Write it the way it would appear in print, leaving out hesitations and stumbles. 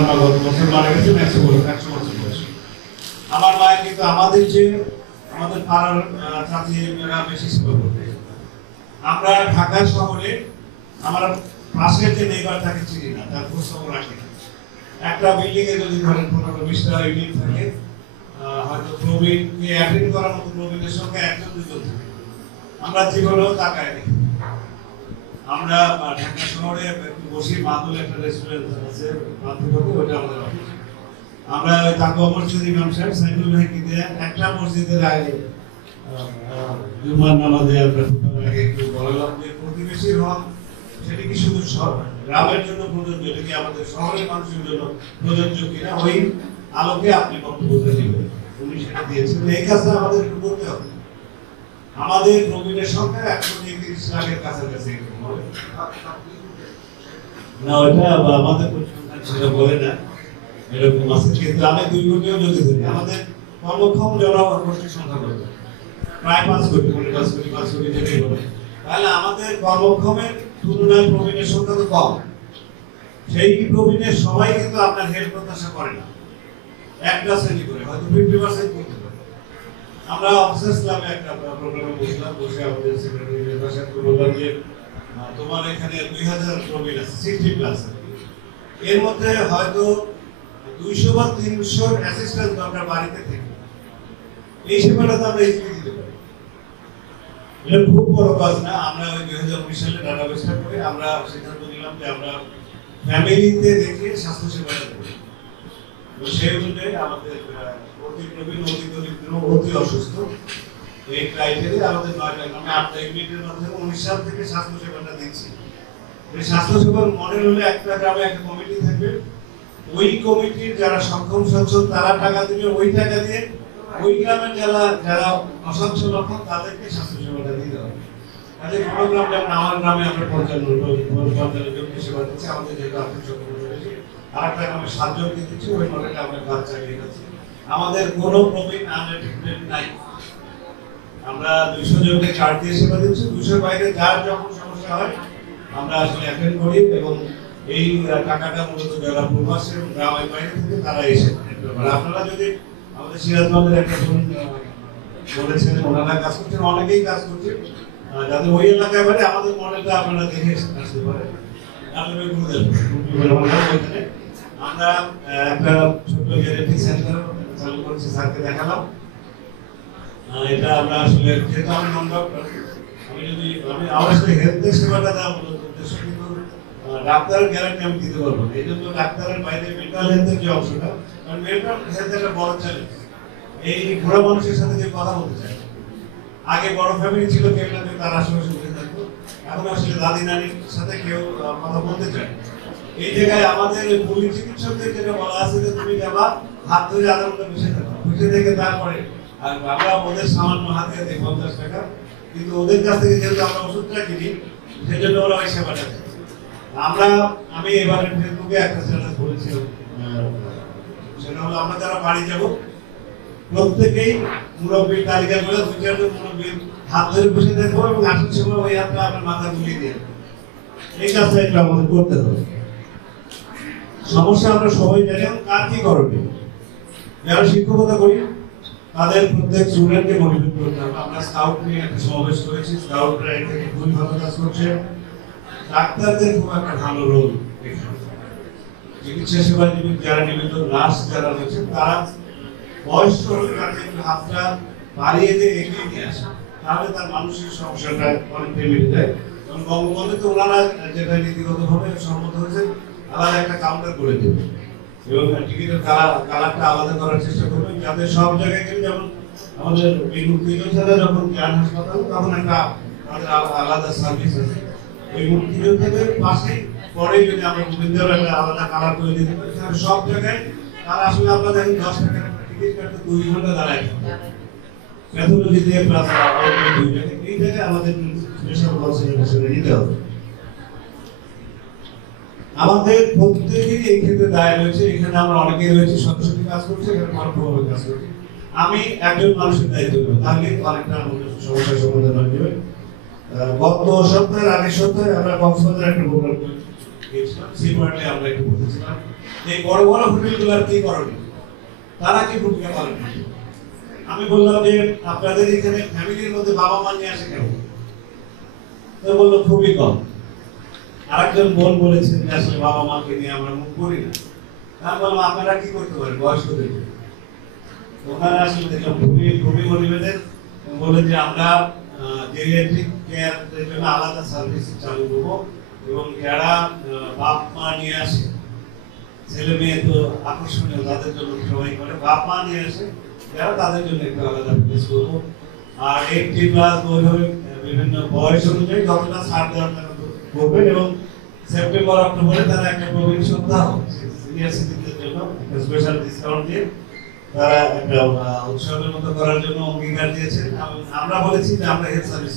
আমার মা গত বছর মারা গেছেন 100 বছর বয়সে। আমার মায়ের কিন্তু আমাদের পাড়ার ছাত্রীরা বেশি সেবা করতে। আমরা ঢাকা শহরে আমার পাশের যে নেইবার তাকে চিনি না, তার খোঁজখবর রাখি না। একটা বিল্ডিং এ যদি ধরেন 15-20টা ইউনিট থাকে, হয়তো প্রবীণকে অ্যাটেন্ড করার মতো প্রবীণের সংখ্যা 1-2 থাকে। আমরা জীবনেও তাকাই দেখি। আমরা ঢাকা শহরে একটু বসি, মাদুল একটা রেস্টুরেন্ট আছে মাতৃপক্ষে, ওটা আমাদের অফিস। আমরা তাকওয়া মসজিদ ইমাম সাহেব সাইদুল ভাইকে দিয়ে একটা মসজিদের আগে জুমার নামাজে আমরা আগে একটু বললাম যে প্রতিবেশীর হক সেটা কি শুধু গ্রামের জন্য প্রযোজ্য, এটা কি আমাদের শহরের মানুষের জন্য প্রযোজ্য কিনা, ওই আলোকে আপনি বক্তব্য দিবেন। উনি সেটা দিয়েছেন। এই কাজটা আমাদের একটু করতে হবে। আমাদের প্রবীণের সংখ্যা 130 লাখের কাছাকাছি হবে না, ওইটা আমাদের পরিসংখ্যান সেটা বলে না, এরকম আছে। কিন্তু আমি 2 কোটিও যদি ধরি, আমাদের কর্মক্ষম জনগোষ্ঠীর সংখ্যা কত? প্রায় 5 কোটি, 5 কোটি যেটাই বলে। তাহলে আমাদের কর্মক্ষমের তুলনায় প্রবীণের সংখ্যা তো কম। সেই প্রবীণের সবাই কিন্তু আপনার হেল্প প্রত্যাশা করে না, একটা শ্রেণী করে, হয়তো 50% করতে পারে। আমরা অফিসার্স ক্লাবে একটা প্রোগ্রামে বসলাম, বসে আমাদের সেক্রেটারি সাহেবকে বললাম যে তোমার এখানে 2000 প্রবীণ আছে, 60+। এর মধ্যে হয়তো 200 বা 300 অ্যাসিস্ট্যান্ট দরকার বাড়িতে থেকে। এই সেবাটা তো আমরা ইজিলি দিতে পারি। এটা খুব বড় কাজ না। আমরা ওই 2019 সালে ডাটাবেসটা করে আমরা সিদ্ধান্ত নিলাম যে আমরা ফ্যামিলিতে দেখে স্বাস্থ্য সেবাটা করি। তো সেই অনুযায়ী আমাদের অতি প্রবীণ, অতি দরিদ্র, অতি অসুস্থ, এই ক্রাইটেরিয়া আমাদের 9টা গ্রামে 8টা ইউনিটের মাধ্যমে 19 সাল থেকে স্বাস্থ্য সেবাটা দিচ্ছি। এই স্বাস্থ্য সেবার মডেল হলে একটা গ্রামে একটা কমিটি থাকবে, ওই কমিটির যারা সক্ষম সচ্ছল তারা টাকা দিবে, ওই টাকা দিয়ে ওই গ্রামের যারা অসচ্ছল লক্ষণ তাদেরকে স্বাস্থ্য সেবাটা দিতে হবে। কাজে কোনো গ্রাম, যেমন আমার গ্রামে আমরা 55 জনকে সেবা দিচ্ছি, আমাদের যেহেতু আর্থিক সক্ষমতা রয়েছে, আর একটা গ্রামে 7 জনকে দিচ্ছি, ওই মডেলে আমরা কাজ চালিয়ে যাচ্ছি। আমাদের কোনো প্রবীণ আনএডুকেটেড নাই। আমরা 200 জনকে কার্ড দিয়ে সেবা দিচ্ছি। 200 বাইরে যার যখন সমস্যা হয় আমরা আসলে অ্যাটেন্ড করি, এবং এই টাকাটা মূলত যারা প্রবাসী এবং গ্রামের বাইরে থেকে তারা এসে আপনারা যদি আমাদের সিরাজগঞ্জের একটা বলেছেন, ওনারা কাজ করছেন, অনেকেই কাজ করছে, যাদের ওই এলাকায় বাড়ি, আমাদের মডেলটা আপনারা দেখে আসতে পারেন। আমরা একটা ছোট্ট জেনেটিক সেন্টার চালু করেছি, স্যারকে দেখালাম। এটা আমরা আসলে যেহেতু আমি নন ডক্টর, আমি অবশ্যই হেলথের সেবাটা দেওয়া মূলত উদ্দেশ্য, কিন্তু ডাক্তারের গ্যারান্টি আমি দিতে পারবো না। এই জন্য ডাক্তারের বাইরে মেন্টাল হেলথের যে অংশটা, কারণ মেন্টাল হেলথ একটা বড় চ্যালেঞ্জ। এই বুড়া মানুষের সাথে যে কথা বলতে চায়, আগে বড় ফ্যামিলি ছিল, কেউ না কেউ তার আশেপাশে বসে থাকতো, এখন আসলে দাদি নানির সাথে কেউ কথা বলতে চায়। এই জায়গায় আমাদের মূল চিকিৎসকদের যেটা বলা আছে যে তুমি যাবা, হাত ধরে আধা ঘন্টা বসে থাকো, বসে থেকে তারপরে, আর আমরা ওদের সামান্য হাতে দিই 50 টাকা, কিন্তু ওদের কাছ থেকে যেহেতু আমরা ওষুধটা কিনি, সেই জন্য ওরা ওই সেবাটা দেয়। আমি এবারে ফেসবুকে একটা স্ট্যাটাস বলেছিলাম, সেটা হলো আমরা যারা বাড়ি যাব প্রত্যেকেই মুরব্বীর তালিকা করে 2-4 জন মুরব্বীর হাত ধরে বসে থাকবো, এবং আসার সময় ওই হাতটা আপনার মাথা বুলিয়ে দিয়ে এই কাজটা একটু আমাদের করতে হবে। সমস্যা আমরা সবাই জানি, এবং কার কি করণীয়। যারা শিক্ষকতা করি তাদের প্রত্যেক স্টুডেন্টকে মোটিভেট করতে হবে। আমরা স্কাউট নিয়ে একটা সমাবেশ করেছি, স্কাউটরা এখানে খুবই ভালো কাজ করছে। ডাক্তারদের খুব একটা ভালো রোল এখানে, চিকিৎসা সেবা যারা নিবেদিত, নার্স যারা রয়েছে, তারা বয়স্ক রোগীকে হাতটা বাড়িয়ে দিয়ে এগিয়ে নিয়ে আসে, তাহলে তার মানসিক সমস্যাটা অনেকটাই মিটে যায়। এবং বঙ্গবন্ধুতে ওনারা যেটা নীতিগতভাবে সম্মত হয়েছে, আলাদা একটা কাউন্টার করে দেবে, এবং টিকিটের কালারটা আলাদা করার চেষ্টা করবেন, যাতে সব জায়গায় গেলে, যেমন আমাদের এই মুক্তিযোদ্ধারা যখন জ্ঞান হাসপাতাল, তখন একটা আলাদা সার্ভিস আছে। ওই মুক্তিযোদ্ধাদের পাশে পরে যদি আমরা মুক্তিযোদ্ধার একটা আলাদা কালার করে দিতে পারি, তাহলে সব জায়গায় তারা আসলে আমরা দেখেন 10 টাকার একটা টিকিট কাটতে 2 ঘন্টা দাঁড়ায় প্যাথোলজি দিয়ে প্লাস 2 টাকা। এই জায়গায় আমাদের স্পেশাল কনসিডারেশনে নিতে হবে। আমাদের প্রত্যেকেরই এই ক্ষেত্রে দায় রয়েছে। এখানে আমরা অনেকেই রয়েছে সরাসরি কাজ করছি, এখানে পরোক্ষভাবে কাজ করছি। আমি একজন মানুষের দায়িত্ব নেব, তাহলে অনেকটা আমাদের সমস্যার সমাধান হয়ে যাবে। গত সপ্তাহের আগের সপ্তাহে আমরা কক্সবাজার একটা প্রোগ্রাম করেছিলাম, সিপার্টে আমরা একটু বসেছিলাম। এই বড় বড় হোটেলগুলোর কি করণীয়, তারা কি ভূমিকা পালন করবে। আমি বললাম যে আপনাদের এখানে ফ্যামিলির মধ্যে বাবা মা নিয়ে আসে কেন, তো বললো খুবই কম। আরেকজন বোন বলেছেন যে আসলে বাবা মাকে নিয়ে আমরা মুখ করি না। আমি বললাম আপনারা কি করতে পারেন বয়স্কদের, ওখানে আসলে দেখলাম খুবই খুবই মোটিভেটেড, বলে যে আমরা জেরিয়াট্রিক কেয়ারের জন্য আলাদা সার্ভিস চালু করবো, এবং যারা বাপ মা নিয়ে আসে, ছেলে মেয়ে তো আকর্ষণীয় তাদের জন্য সবাই করে, বাপ মা নিয়ে আসে যারা, তাদের জন্য একটু আলাদা প্লেস করবো। আর 80+ ওইভাবে বিভিন্ন বয়স অনুযায়ী যতটা ছাড় দেওয়ার জন্য করবেন, এবং সেপ্টেম্বর অক্টোবরে তারা একটা প্রবীণ সপ্তাহ সিনিয়র সিটিজেনদের জন্য একটা স্পেশাল ডিসকাউন্ট দিয়ে তারা একটা উৎসবের মতো করার জন্য অঙ্গীকার দিয়েছেন। আমরা বলেছি যে আমরা হেলথ সার্ভিস